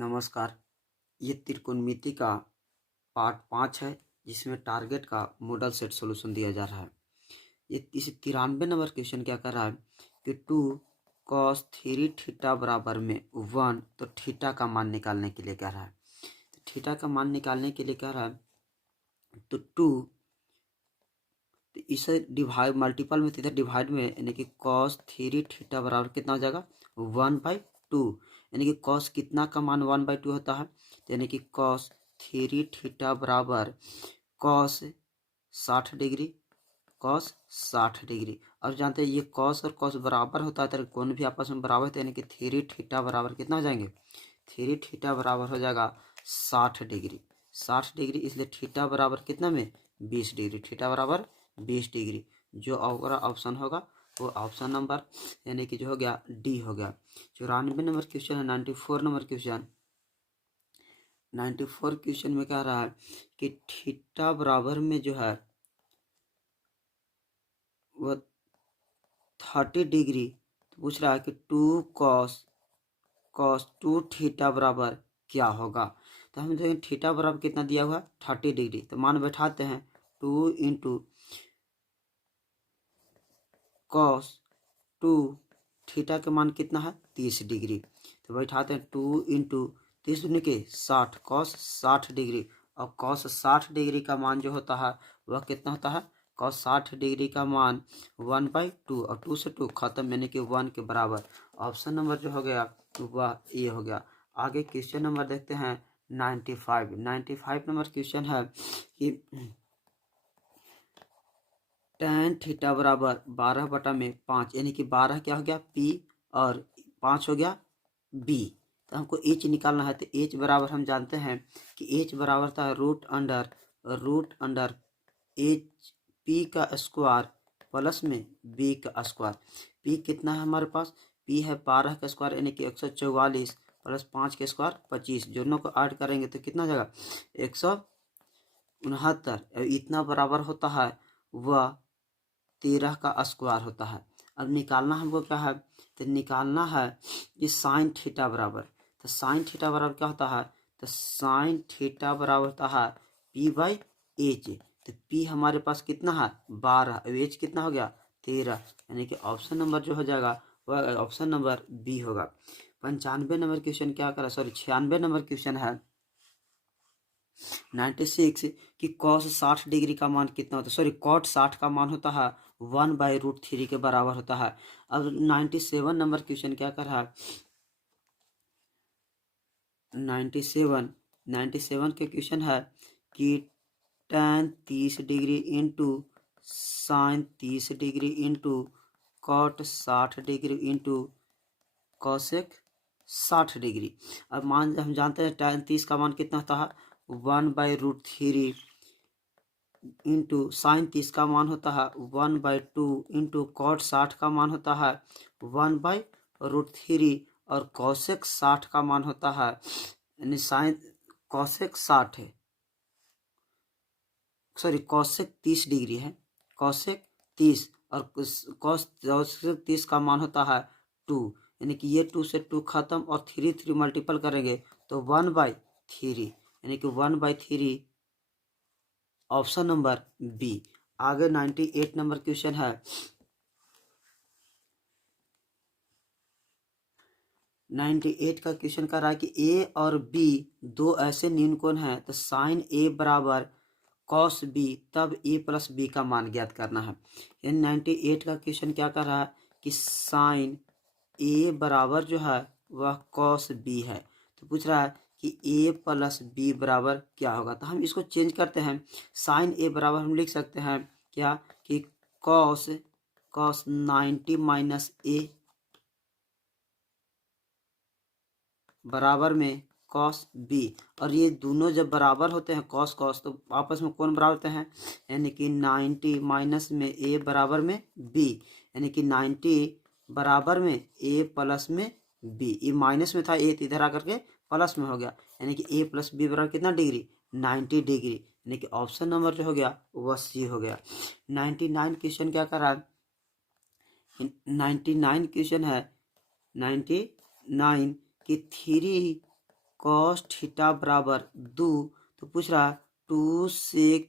नमस्कार। ये त्रिकोणमिति का पार्ट 5 है, जिसमें टारगेट का मॉडल सेट सॉल्यूशन दिया जा रहा है। ये 93 नंबर क्वेश्चन क्या कर रहा है कि 2 cos 3 थीटा बराबर में 1, तो थीटा का मान निकालने के लिए कह रहा है। तो थीटा का मान निकालने के लिए कह रहा है तो 2, तो इसे डिवाइड मल्टीपल में इधर डिवाइड में, यानी कि cos 3 थीटा बराबर कितना हो जाएगा 1/2। यानी कि cos कितना का मान 1/2 होता है, तो यानी कि cos 3 थीटा बराबर cos 60 डिग्री, cos 60 डिग्री। अब जानते हैं ये cos और cos बराबर होता है, तो कौन भी आपस में बराबर होता है, यानी कि 3 थीटा बराबर कितना हो जाएंगे, 3 थीटा बराबर हो जाएगा 60 डिग्री। 60 डिग्री, इसलिए थीटा बराबर कितना में 20 डिग्री, थीटा बराबर 20 डिग्री। जो अगला ऑप्शन होगा वो ऑप्शन नंबर, यानी कि जो हो गया डी हो गया। 94 नंबर क्वेश्चन है। 94 नंबर क्वेश्चन, 94 क्वेश्चन में कह रहा है कि थीटा बराबर में जो है वो 30 डिग्री, तो पूछ रहा है कि 2 cos 2 थीटा बराबर क्या होगा। तो हम देखें थीटा बराबर कितना दिया हुआ है 30 डिग्री, तो मान बैठाते हैं 2 इंटू cos 2 थीटा का मान कितना है 30 डिग्री, तो बैठाते हैं 2 इंटू 30 दूनी के 60 cos 60 डिग्री। और cos 60 डिग्री का मान जो होता है वह कितना होता है, cos 60 डिग्री का मान 1/2, और 2 से 2 खत्म, यानी कि 1 के बराबर। ऑप्शन नंबर जो हो गया वह ये हो गया। आगे क्वेश्चन नंबर देखते हैं 95 नंबर क्वेश्चन है कि tan थीटा बराबर 12/5, यानी कि 12 क्या हो गया P और 5 हो गया B। तो हमको H निकालना है, तो H बराबर हम जानते हैं कि H बराबर था रूट अंडर H P का स्क्वायर प्लस में B का स्क्वायर। P कितना है हमारे पास, P है 12 का स्क्वायर, यानी कि 144 प्लस 5 के स्क्वायर 25, दोनों को ऐड करेंगे तो कितना हो जाएगा 169। इतना बराबर होता है वह 13 का स्क्वायर होता है। अब निकालना हमको क्या है, तो निकालना है ये साइन थीटा बराबर। तो साइन थीटा बराबर क्या होता है, तो साइन थीटा बराबर होता है P/H। तो P हमारे पास कितना है 12, और H कितना हो गया 13, यानी कि ऑप्शन नंबर जो हो जाएगा वह ऑप्शन नंबर बी होगा। 95 नंबर क्वेश्चन क्या करा, सॉरी 96 नंबर क्वेश्चन है 96 कि cos 60 डिग्री का मान कितना होता है, सॉरी cot 60 का मान होता है 1/√3 के बराबर होता है। अब 97 नंबर क्वेश्चन क्या कर रहा है, 97 के क्वेश्चन है कि tan 30 degree into sine 30 degree into cot 60 degree into cosec 60 degree. अब मान हम जानते हैं tan 30 का मान कितना होता है 1/√3 इंटू साइन 30 का मान होता है 1/2 इंटू कॉट 60 का मान होता है 1/√3, और कॉसेक 60 का मान होता है, यानी साइन कॉसेक 60 है, सॉरी कॉसेक 30 डिग्री है, कॉसेक 30, और कॉसेक 30 का मान होता है 2, यानी कि ये 2 से 2 खत्म, और 3 मल्टीपल करेंगे तो 1/3, यानी कि 1/3 ऑप्शन नंबर बी। आगे 98 नंबर क्वेश्चन है 98 का क्वेश्चन कर रहा है कि ए और बी दो ऐसे न्यून कोण हैं, तो साइन ए बराबर कॉस बी, तब ए प्लस बी का मान ज्ञात करना है। यानी 98 का क्वेश्चन क्या कर रहा है कि साइन ए बराबर जो है वह कॉस बी है, तो पूछ रहा है कि ए प्लस बी बराबर क्या होगा। तो हम इसको चेंज करते हैं, साइन ए बराबर हम लिख सकते हैं क्या कि कॉस 90 माइनस ए बराबर में कॉस बी। और ये दोनों जब बराबर होते हैं कॉस तो आपस में कौन बराबर होते हैं, यानी कि 90 माइनस में ए बराबर में बी, यानी कि 90 बराबर में ए प्लस में बी। ये माइनस में था ए, तो इधर आकर के प्लस में हो गया, यानी कि ए प्लस बी बराबर कितना डिग्री 90 डिग्री, यानी कि ऑप्शन नंबर जो हो गया वह सी हो गया। 99 क्वेश्चन क्या कर रहा है, 99 क्वेश्चन है 99 कि 3 कॉस थीटा बराबर 2, तो पूछ रहा 2 सेक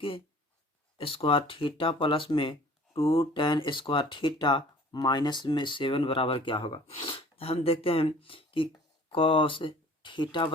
स्क्वायर थीटा प्लस में 2 tan स्क्वायर थीटा माइनस में 7 बराबर क्या होगा। हम देखते हैं कि कॉस थीटा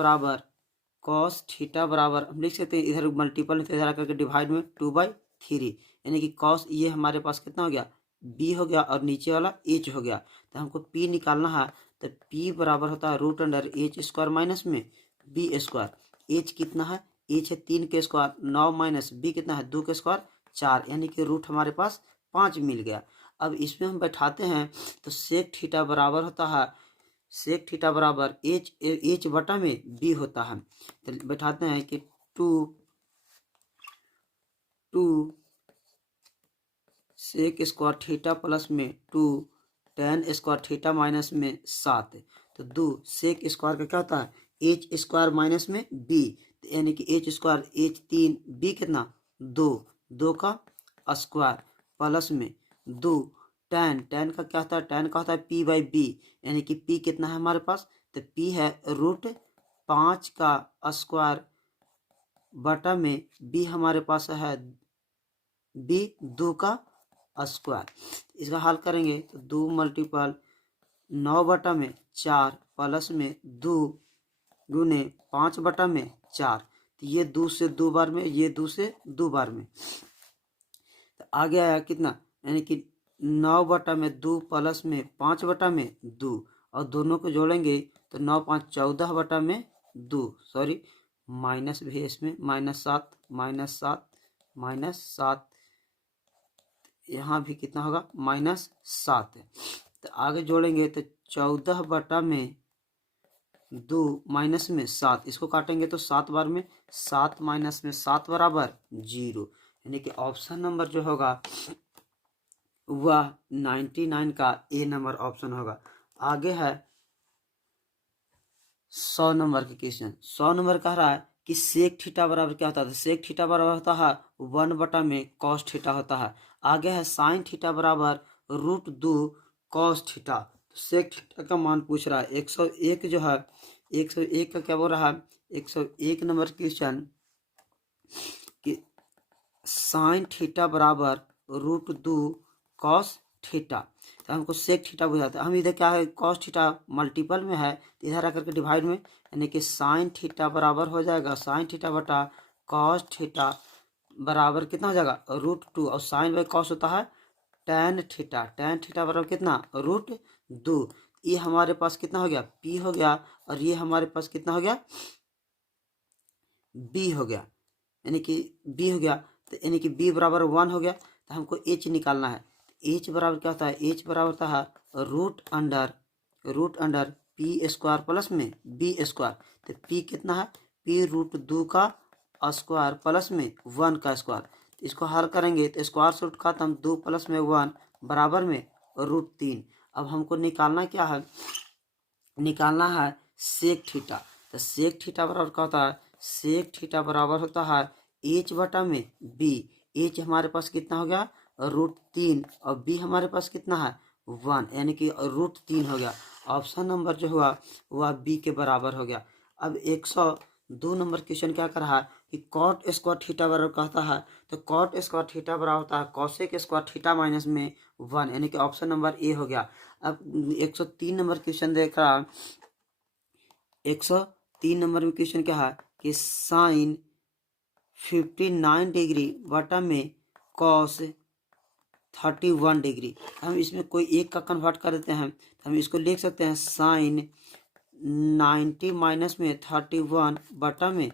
बराबर हम लिख सकते हैं इधर मल्टीपल तो इधर करके डिवाइड में 2/3, यानी कि कॉस ये हमारे पास कितना हो गया b हो गया और नीचे वाला h हो गया। तो हमको p निकालना है, तो p बराबर होता है root under h square minus में b स्क्वायर। h कितना है, h है 3 के स्क्वायर, 9 माइनस b कितना है 2 के स्क्वायर 4, यानी कि रूट हमारे पास 5 मिल गया। अब इसमें हम बैठाते हैं तो सेक थीटा बराबर होता है, सेक थीटा बराबर एच बटा में बी होता है। तो बैठाते हैं कि 2 सेक स्क्वायर थीटा प्लस में 2 tan स्क्वायर थीटा माइनस में 7, तो 2 सेक स्क्वायर का क्या होता है एच स्क्वायर माइनस में बी, यानी कि एच स्क्वायर एच 3 बी कितना 2 का स्क्वायर प्लस में 2 tan का क्या होता है, tan का होता है p/b, यानी कि p कितना है हमारे पास, तो p है रूट 5 का स्क्वायर बटा में b हमारे पास है b 2 का स्क्वायर। इसका हल करेंगे तो 2 मल्टीपल 9 बटा में 4 प्लस में 2 गुने 5 बटा में 4, तो ये 2 से 2 बार में, ये 2 से 2 बार में, तो आगे आया कितना, यानी कि 9 बटा में 2 प्लस में 5 बटा में 2, और दोनों को जोड़ेंगे तो 9 5 14 बटा में 2, सॉरी माइनस भी है इसमें, -7 यहाँ भी कितना होगा -7 है। तो आगे जोड़ेंगे तो 14 बटा में 2 माइनस में 7, इसको काटेंगे तो 7 बार में, 7 माइनस में 7 बराबर 0, यानी कि ऑप्शन नंबर जो होगा वह 99 का ए नंबर ऑप्शन होगा। आगे है 100 नंबर के क्वेश्चन। 100 नंबर कह रहा है कि सेक थीटा बराबर क्या होता है, सेक थीटा बराबर होता है 1 बटा में कॉस थीटा होता है। आगे है साइन थीटा बराबर √2 कॉस थीटा। सेक थीटा का मान पूछ रहा है 101 जो है, 101 का क्या बोल रहा है, 101 नंबर क्वेश्चन कि साइन थीटा बराबर √2 कॉस थीटा, तो हमको सेक थीटा बुझाता है। हम इधर क्या है कॉस थीटा मल्टीपल में है, तो इधर आकर के डिवाइड में, यानी कि साइन थीटा बराबर हो जाएगा साइन थीटा बटा कॉस थीटा बराबर कितना हो जाएगा √2, और साइन बाई कॉस होता है tan थीटा बराबर कितना √2। ये हमारे पास कितना हो गया p हो गया, और ये हमारे पास कितना हो गया b हो गया, यानी कि b हो गया, तो यानी कि b बराबर 1 हो गया। तो हमको h निकालना है, h बराबर क्या होता है, h बराबर होता है root under p square plus में b स्क्वायर, तो p कितना है p √2 का स्क्वायर प्लस में 1 का स्क्वायर। तो इसको हल करेंगे तो स्क्वायर से रूट खत्म, 2 प्लस में 1 बराबर में √3। अब हमको निकालना क्या है, निकालना है सेक थीटा। तो सेक थीटा बराबर क्या होता है, सेक थीटा बराबर होता है h बटा में b, h हमारे पास कितना हो गया √3, और b हमारे पास कितना है 1, यानी कि √3 हो गया। ऑप्शन नंबर जो हुआ वह b के बराबर हो गया। अब 102 नंबर क्वेश्चन क्या कर रहा है कि कॉट स्क्वायर थीटा बराबर कहता है, तो कॉट स्क्वायर थीटा बराबर होता है कॉसेक स्क्वायर थीटा माइनस में 1, यानी कि ऑप्शन नंबर ए हो गया। अब 103 नंबर क्वेश्चन देख रहा है, 103 नंबर में क्वेश्चन क्या है कि साइन 59 डिग्री बटा में कॉस 31 डिग्री। हम इसमें कोई एक का कन्वर्ट कर देते हैं, तो हम इसको लिख सकते हैं साइन 90 माइनस में 31 बटा में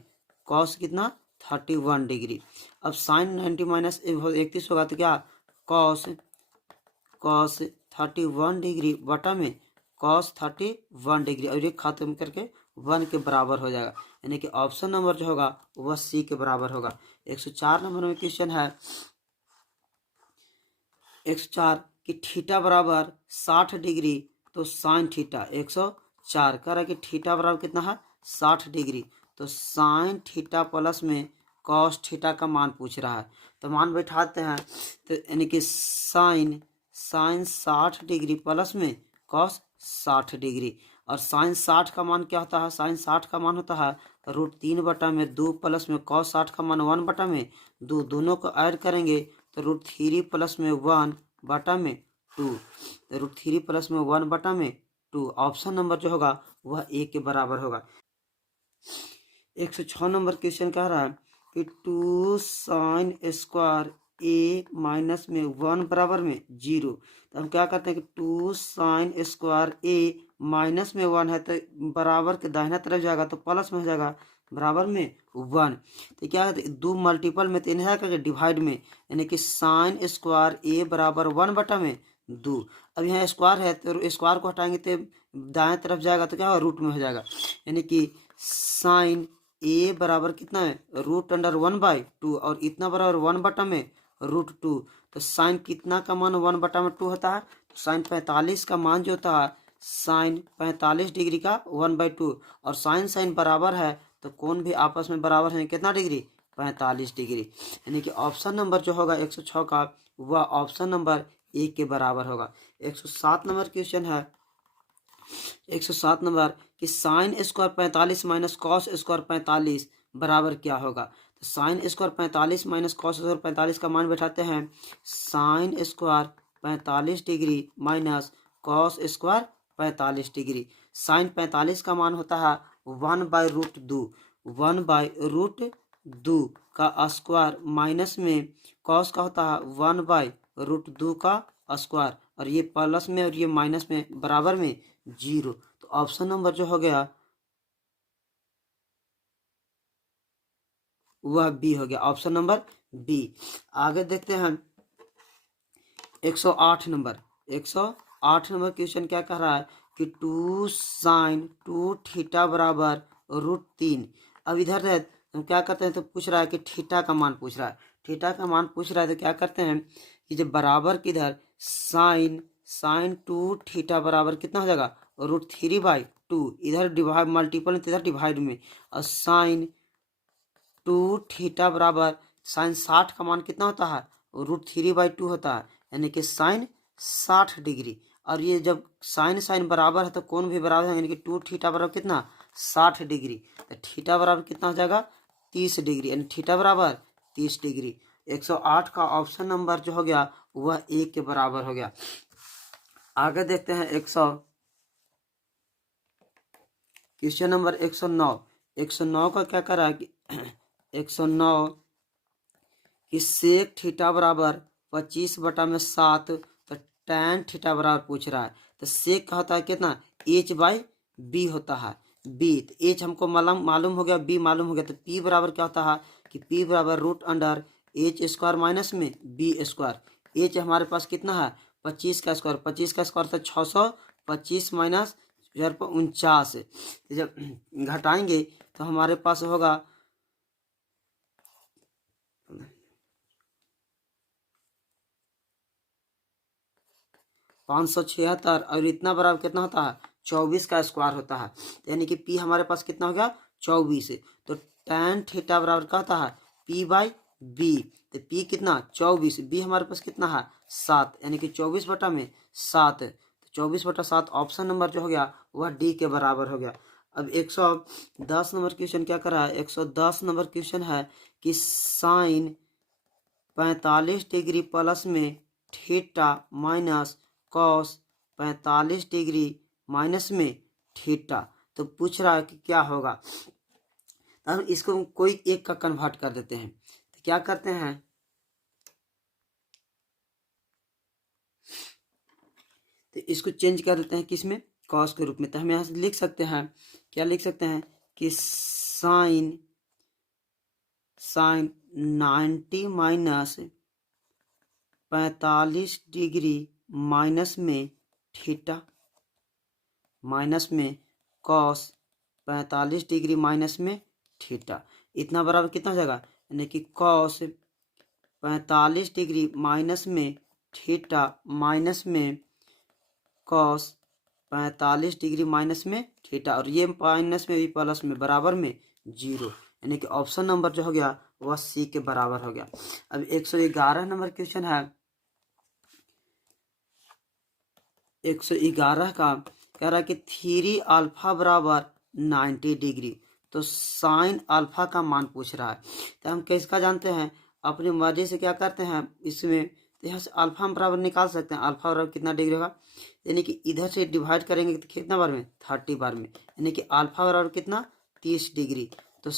कॉस कितना 31 डिग्री। अब साइन 90 माइनस 31 होगा तो क्या कॉस 31 डिग्री बटा में कॉस 31 डिग्री, और ये खत्म करके 1 के बराबर हो जाएगा, यानी कि ऑप्शन नंबर जो होगा वह सी के बराबर होगा। 104 नंबर में क्वेश्चन है 104 कि थीटा बराबर 60 डिग्री, तो साइन थीटा 104 कह रहा है कि थीटा बराबर कितना है 60 डिग्री, तो साइन थीटा प्लस में कॉस थीटा का मान पूछ रहा है। तो मान बैठाते हैं, तो यानी कि साइन 60 डिग्री प्लस में कॉस 60 डिग्री। और साइन 60 का मान क्या होता है? साइन 60 का मान होता है √3/2 प्लस में कॉस 60 का मान 1/2। दोनों को ऐड करेंगे तो √3 प्लस में 1/2। √3 प्लस में 1/2। ऑप्शन नंबर जो होगा वह ए के बराबर होगा। 106 नंबर क्वेश्चन कह रहा है कि 2 साइन स्क्वायर ए माइनस में 1 बराबर में 0। तो हम क्या करते हैं कि 2 साइन स्क्वायर ए माइनस में 1 है तो बराबर के दाहिना तरफ जाएगा तो प्लस में हो जाएगा बराबर में 1। तो क्या है, दो मल्टीपल में तो इन्हें करके डिवाइड में, यानी कि साइन स्क्वायर ए बराबर 1/2। अब यहाँ स्क्वायर है तो स्क्वायर को हटाएंगे तो दाएं तरफ जाएगा तो क्या होगा, रूट में हो जाएगा। यानी कि साइन ए बराबर कितना है, √1/2 और इतना बराबर 1/2। तो साइन कितना का मान 1/2 होता है? तो साइन 45 का मान जो होता है, साइन 45 डिग्री का 1/2। और साइन साइन बराबर है तो कौन भी आपस में बराबर है कितना डिग्री, 45 डिग्री। यानी कि ऑप्शन नंबर जो होगा 106 का वह ऑप्शन नंबर ए के बराबर होगा। 107 नंबर क्वेश्चन है, 107 नंबर कि sine square 45 minus cos square 45 बराबर क्या होगा? तो sine square 45 minus cos square 45 का मान बैठाते हैं। Sine square 45 degree minus cos square 45 degree. Sine 45 का मान होता है 1/√2। 1/√2 का स्क्वायर माइनस में कॉस का होता है 1/√2 का स्क्वायर, और ये प्लस में और ये माइनस में बराबर में 0। तो ऑप्शन नंबर जो हो गया वह बी हो गया, ऑप्शन नंबर बी। आगे देखते हैं 108 नंबर। 108 नंबर क्वेश्चन क्या कह रहा है कि 2 साइन 2 थीटा बराबर √3। अब इधर है हम क्या करते हैं, तो पूछ रहा है कि थीटा का मान पूछ रहा है। थीटा का मान पूछ रहा है तो क्या करते हैं कि जब बराबर किधर साइन 2 थीटा बराबर कितना हो जाएगा, √3/2। इधर डिवाइड मल्टीपल इधर डिवाइड में, और साइन 2 थीटा बराबर साइन 60 का मान कितना होता है, √3/2 होता है। यानी कि साइन 60 डिग्री। और ये जब साइन साइन बराबर है तो कौन भी बराबर है, यानी कि 2 थीटा बराबर कितना, 60 डिग्री। तो थीटा बराबर कितना हो जाएगा, 30 डिग्री। यानी थीटा बराबर 30 डिग्री। 108 का ऑप्शन नंबर जो हो गया वह ए के बराबर हो गया। आगे देखते हैं क्वेश्चन नंबर 109। 109 का क्या कर रहा है कि 109 कि सेक थीटा बराबर 25/7। तो tan थीटा बराबर पूछ रहा है। तो सेक का होता है कितना, h/b होता है। b तो h हमको मालूम हो गया, b मालूम हो गया। तो p बराबर क्या होता है कि p बराबर √h² माइनस में b²। h हमारे पास कितना है, 25 का स्क्वायर। 25 का स्क्वायर तो 625 माइनस 49। जब घटाएंगे तो हमारे पास होगा 576, और इतना बराबर कितना होता है, 24 का स्क्वायर होता है। यानी कि p हमारे पास कितना हो गया, 24। तो tan थीटा बराबर क्या होता है, p/b। तो p कितना, 24। b हमारे पास कितना है, 7। यानी कि 24/7। तो 24/7 ऑप्शन नंबर जो हो गया वह डी के बराबर हो गया। अब 110 नंबर क्वेश्चन क्या कर रहा है, 110 नंबर क्वेश्चन है कि साइन 45 डिग्री प्लस में theta minus cos 45 degree minus में थीटा। तो पूछ रहा है कि क्या होगा। अब इसको कोई एक का कन्वर्ट कर देते हैं। तो क्या करते हैं, तो इसको चेंज कर देते हैं किसमें, कॉस के रूप में। तो हम यहाँ से लिख सकते हैं, क्या लिख सकते हैं कि साइन 90 माइनस 45 डिग्री माइनस में थीटा माइनस में कॉस 45 डिग्री माइनस में थीटा। इतना बराबर कितना हो जाएगा, यानी कि कॉस 45 डिग्री माइनस में थीटा माइनस में कॉस 45 डिग्री माइनस में थीटा, और ये माइनस में भी प्लस में बराबर में 0। यानी कि ऑप्शन नंबर जो हो गया वह सी के बराबर हो गया। अब 111 नंबर क्वेश्चन है, 111 का कह रहा है कि 3 अल्फा बराबर 90 डिग्री। तो साइन अल्फा का मान पूछ रहा है, तो हम किसका जानते हैं, अपनी मर्जी से क्या करते हैं इसमें, तो यहाँ से अल्फा हम बराबर निकाल सकते हैं। अल्फा बराबर कितना डिग्री होगा, यानी कि इधर से डिवाइड करेंगे तो कितना बार में, 30 बार में, यानी कि अल्फा बराबर कितना, 30 डिग्री। तो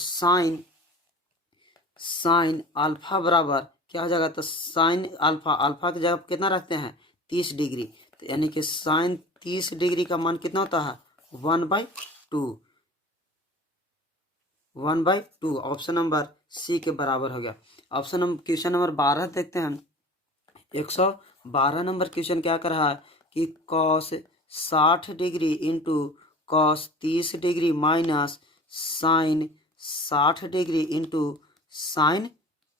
साइन अल्फा बराबर क्या हो जाएगा, तो साइन अल्फा की जगह कितना रखते हैं, 30 डिग्री। तो यानी कि साइन 30 डिग्री का मान कितना होता है, 1/2। 1/2 ऑप्शन नंबर सी के बराबर हो गया। ऑप्शन नंबर क्वेश्चन नंबर 12 देखते हैं। 112 नंबर क्वेश्चन क्या कर रहा है कि cos 60 degree into cos 30 degree minus sine 60 degree into sine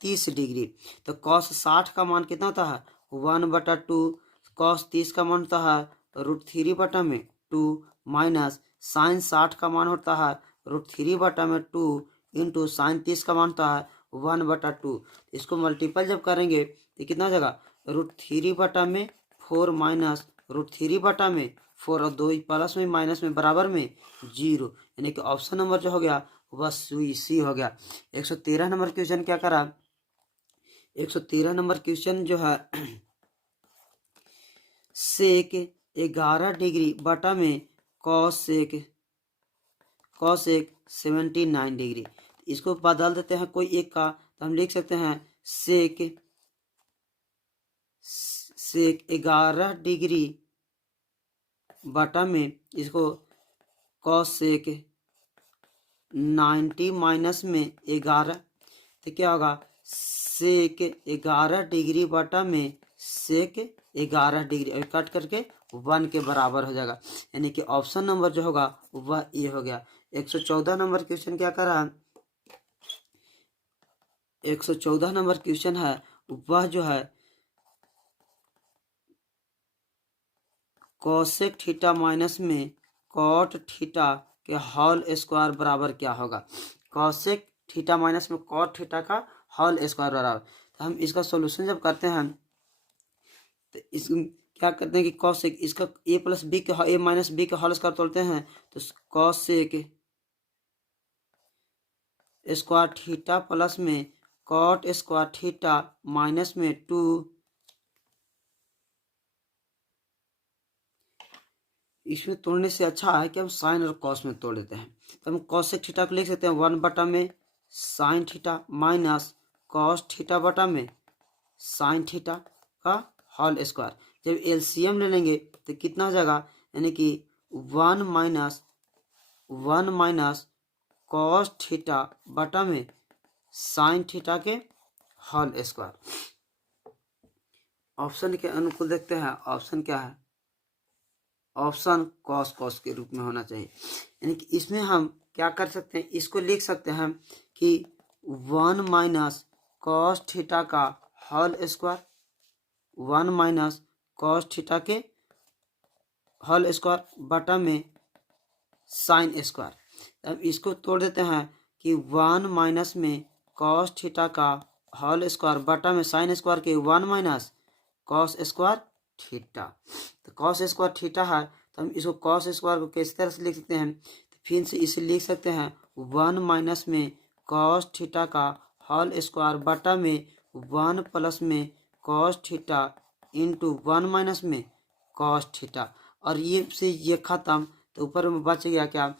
30 degree. तो कॉस 60 का मान कितना होता है, 1/2। कॉस 30 का मान होता है √3/2 माइनस साइन 60 का मान होता है √3/2 इंटू साइन 30 का मान होता है 1/2। इसको मल्टीपल जब करेंगे तो कितना हो जाएगा, √3/4 माइनस √3/4 और 2 प्लस में माइनस में बराबर में 0, यानी कि ऑप्शन नंबर जो हो गया वह सी हो गया। 113 नंबर क्वेश्चन क्या करा, 113 नंबर क्वेश्चन जो है सेक 11 डिग्री बटा में कॉस एक 79 डिग्री। इसको बदल देते हैं कोई एक का, तो हम लिख सकते हैं सेक 11 डिग्री बटा में इसको कॉस 90 माइनस में 11, तो क्या होगा, सेक 11 डिग्री बटा में सेक 11 डिग्री, और कट करके 1 के बराबर हो जाएगा, यानी कि ऑप्शन नंबर जो होगा वह ये हो गया। 114 नंबर क्वेश्चन क्या कर रहा है, 114 नंबर क्वेश्चन है वह जो है कोसेक थीटा माइनस में कॉट थीटा के होल स्क्वायर बराबर क्या होगा। कोसेक थीटा माइनस में कॉट थीटा का होल स्क्वायर बराबर, तो हम इसका सॉल्यूशन जब करते हैं तो इस क्या करते हैं कि कोसेक इसका a प्लस बी के a माइनस बी के होल स्क्वायर तोड़ते हैं, तो कोसेक स्क्वायर थीटा प्लस में कॉट स्क्वायर थीटा माइनस में 2 इसमें तोड़ने से अच्छा है कि हम साइन और कॉस में तोड़ देते हैं। तो हम कॉसेक थीटा को लिख सकते हैं 1/में sine theta minus cos theta बटा में साइन थीटा का होल स्क्वायर। जब एलसीएम ले लेंगे तो कितना हो जाएगा, यानी कि 1 माइनस कॉस थीटा बटा में साइन थीटा के होल स्क्वायर। ऑप्शन के अनुकूल देखते हैं, ऑप्शन क्या है, ऑप्शन कॉस के रूप में होना चाहिए, यानी कि इसमें हम क्या कर सकते हैं, इसको लिख सकते हैं कि 1 माइनस कॉस थीटा का whole square, 1 minus cos theta के होल स्क्वायर बटा में साइन स्क्वायर। अब इसको तोड़ देते हैं कि 1 माइनस में कॉस थीटा का होल स्क्वायर बटा में साइन स्क्वायर के 1 माइनस कॉस स्क्वायर थीटा। तो कॉस स्क्वायर थीटा है, तो हम इसको कॉस स्क्वायर को किस तरह से लिख सकते हैं, तो फिर से इसे लिख सकते हैं 1 माइनस में कॉस थीटा का होल स्क्वायर बटा में 1 प्लस में कॉस थीटा इंटू 1 माइनस में कॉस थीटा, और ये से ये खत्म, तो ऊपर में बच गया क्या,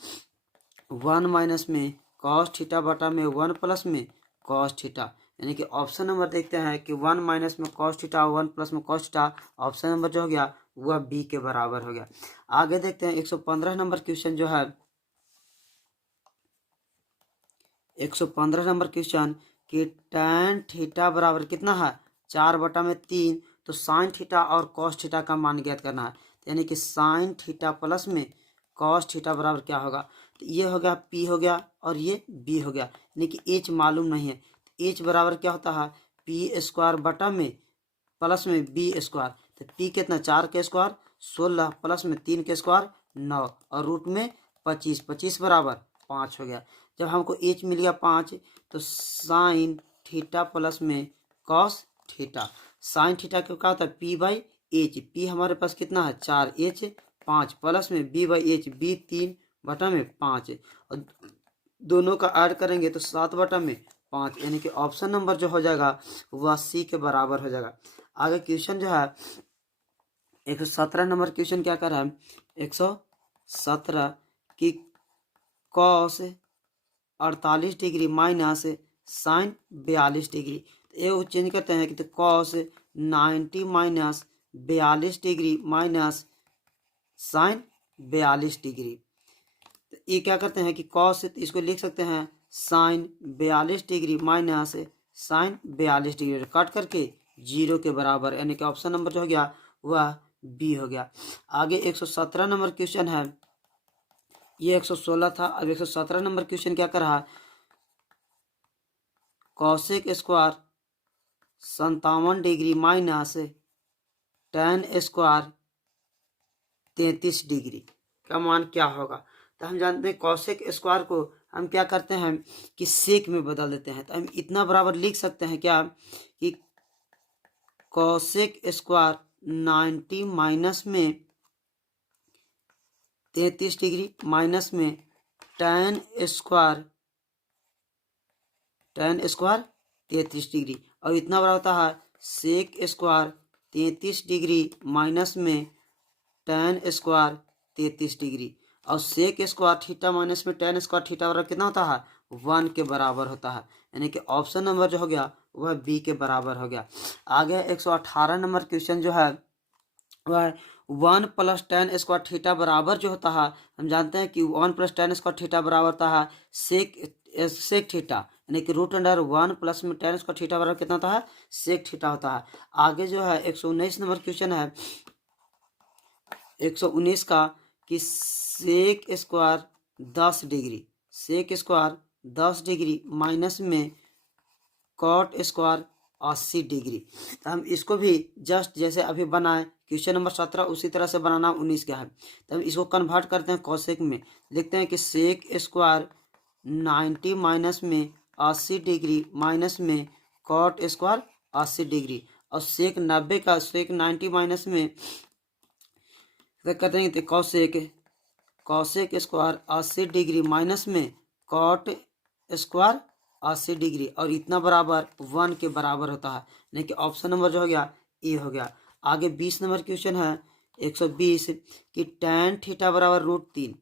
1 माइनस में कॉस थीटा बटा में 1 प्लस में कॉस थीटा, यानी कि ऑप्शन नंबर देखते हैं कि 1 माइनस में कॉस थीटा 1 प्लस में कॉस थीटा, ऑप्शन नंबर जो हो गया वह बी के बराबर हो गया। आगे देखते हैं 115 नंबर क्वेश्चन जो है, 115 नंबर क्वेश्चन कि tan थीटा बराबर कितना है, 4/3, तो साइन थीटा और कॉस थीटा का मान ज्ञात करना है, यानी कि साइन थीटा प्लस में कॉस थीटा बराबर क्या होगा, तो ये हो गया पी हो गया और ये बी हो गया, यानी कि एच मालूम नहीं है, तो एच बराबर क्या होता है, पी स्क्वायर बटा में प्लस में बी स्क्वायर, तो पी कितना 4 के स्क्वायर 16 प्लस में 3 के स्क्वायर 9 और रूट में 25, 25 बराबर 5 हो गया। जब हमको एच मिल गया 5, तो साइन थीटा प्लस में कॉस थीटा, साइन थीटा क्यों क्या होता है, पी बाई एच, पी हमारे पास कितना है 4, एच 5 प्लस में b/h, b 3/5 और दोनों का ऐड करेंगे तो 7/5, यानी कि ऑप्शन नंबर जो हो जाएगा वह सी के बराबर हो जाएगा। आगे क्वेश्चन जो है 117 नंबर क्वेश्चन क्या कर रहा है, 117 की cos 48 degree minus sine 42 degree. तो ये चेंज करते हैं कि तो cos 90 minus 42 degree minus sine 42 degree. तो ये क्या करते हैं कि कॉस, इसको लिख सकते हैं sine 42 degree minus sine 42 degree, काट करके 0 के बराबर, यानी कि ऑप्शन नंबर जो हो गया वह बी हो गया। आगे 117 नंबर क्वेश्चन है, ये 116 था, अब 117 नंबर क्वेश्चन क्या कर रहा है, cosec square 57 degree minus tan square 33 degree का मान क्या होगा। तो हम जानते हैं कॉसेक स्क्वायर को हम क्या करते हैं कि सेक में बदल देते हैं। तो हम इतना बराबर लिख सकते हैं क्या कि कॉसेक स्क्वायर 90 माइनस में 33 डिग्री माइनस में tan स्क्वायर 33 डिग्री, और इतना बड़ा होता है सेक स्क्वायर 33 डिग्री माइनस में tan स्क्वायर 33 डिग्री, और सेक स्क्वायर थीटा माइनस में tan स्क्वायर थीटा बराबर कितना होता है 1 के बराबर होता है, यानी कि ऑप्शन नंबर जो हो गया वह बी के बराबर हो गया। आगे 118 नंबर क्वेश्चन जो है वह 1 प्लस tan स्क्वायर थीटा बराबर जो होता है, हम जानते हैं कि 1 प्लस tan स्क्वायर थीटा बराबर होता है सेक थीटा, यानी कि √1 प्लस में tan स्क्वायर थीटा बराबर कितना होता है सेक थीटा होता है। आगे जो है 119 नंबर क्वेश्चन है 119 का कि सेक स्क्वायर 10 डिग्री माइनस में कॉट स्क्वायर 80 डिग्री। तो हम इसको भी जस्ट जैसे अभी बनाए क्वेश्चन नंबर 17 उसी तरह से बनाना 19 का है। तो हम इसको कन्वर्ट करते हैं कॉसेक में, लिखते हैं कि सेक स्क्वायर 90 माइनस में 80 डिग्री माइनस में कॉट स्क्वायर 80 डिग्री, और सेक 90 का सेक 90 माइनस में करते हैं तो कॉसेक स्क्वायर 80 डिग्री माइनस में कॉट स्क्वायर 80 डिग्री, और इतना बराबर 1 के बराबर होता है, यानी कि ऑप्शन नंबर जो हो गया ए हो गया। आगे 20 नंबर क्वेश्चन है 120 कि tan थीटा बराबर √3,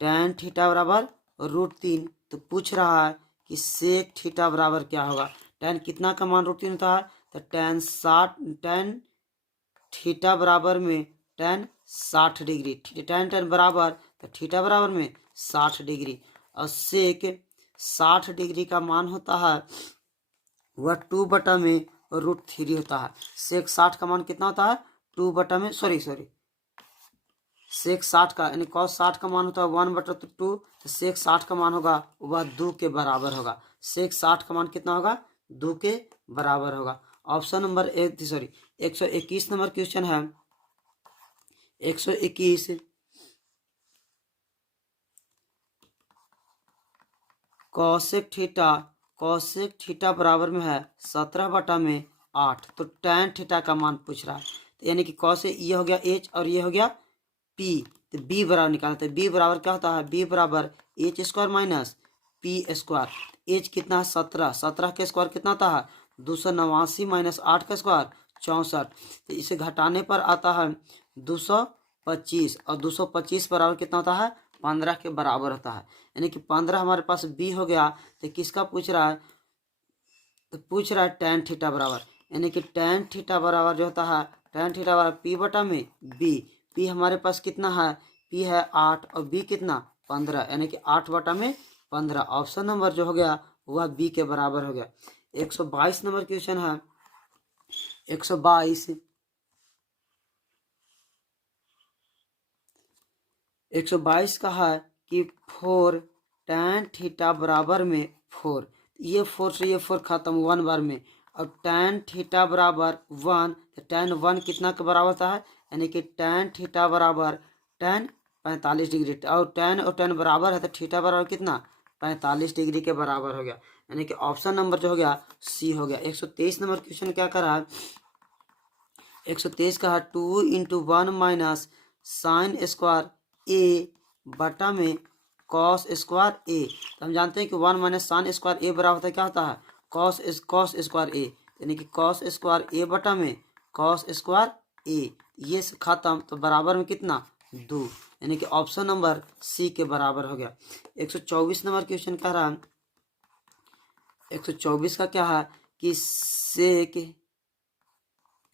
tan थीटा बराबर √3। तो पूछ रहा है कि सेक थीटा बराबर क्या होगा। tan कितना का मान √3 होता है, तो tan थीटा बराबर में tan 60 डिग्री, tan बराबर तो थीटा बराबर में 60 डिग्री, और सेक 60 डिग्री का मान होता है वह 2/√3 होता है। सेक 60 का मान कितना होता है 2 में सेक 60 का यानी cos 60 का मान होता है 1/2, तो सेक 60 का मान होगा वह 2 के बराबर होगा। सेक 60 का मान कितना होगा 2 के बराबर होगा। ऑप्शन नंबर 121 नंबर क्वेश्चन है 121 कॉसेक थीटा बराबर में है 17/8, तो tan थीटा का मान पूछ रहा है। तो यानी कि कॉस ये हो गया h और ये हो गया p, तो b बराबर निकालना, तो b बराबर क्या होता है b बराबर h square minus p square. h कितना है 17 के स्क्वायर कितना होता है 289 माइनस 8 का स्क्वायर 64, तो इसे घटाने पर आता है 225, और 225 बराबर कितना होता है 15 के बराबर होता है, यानी कि 15 हमारे पास b हो गया। तो किसका पूछ रहा है, तो पूछ रहा है tan थीटा बराबर, यानी कि tan थीटा बराबर जो होता है tan थीटा बराबर p/b। p हमारे पास कितना है p है 8 और b कितना 15, यानी कि 8/15। ऑप्शन नंबर जो हो गया वह b के बराबर हो गया। 122 नंबर क्वेश्चन है 122 का है कि 4 tan थीटा बराबर में 4, ये 4 से ये 4 खत्म 1 बार में, और tan थीटा बराबर 1, तो tan 1 कितना के बराबर होता है, यानी कि tan थीटा बराबर tan 45 डिग्री, और tan बराबर है तो थीटा बराबर कितना 45 डिग्री के बराबर हो गया, यानी कि ऑप्शन नंबर जो हो गया सी हो गया। 123 नंबर क्वेश्चन क्या कर रहा है 123 का है 2 × 1 माइनस साइन स्क्वायर ए बटा में कॉस स्क्वायर ए। तो हम जानते हैं कि 1 माइनस साइन स्क्वायर ए बराबर होता है क्या होता है कॉस स्क्वायर ए, यानी कि कॉस स्क्वायर ए बटा में कॉस स्क्वायर ए। ये खत्म तो बराबर में कितना 2, यानी कि ऑप्शन नंबर सी के बराबर हो गया। 124 नंबर क्वेश्चन कह रहा है 124 का क्या है कि सेक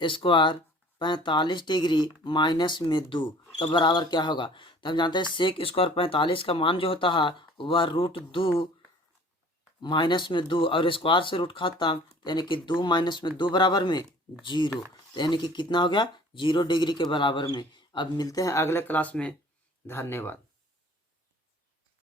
स्क्वायर 45 डिग्री माइनस में 2 तो बराबर क्या होगा। तो हम जानते हैं सेक स्क्वायर 45 का मान जो होता है वह √2 माइनस में 2 और स्क्वायर से रूट खत्म, यानी कि 2 माइनस में 2 बराबर में 0, तो यानी कि कितना हो गया 0 डिग्री के बराबर में। अब मिलते हैं अगले क्लास में। धन्यवाद।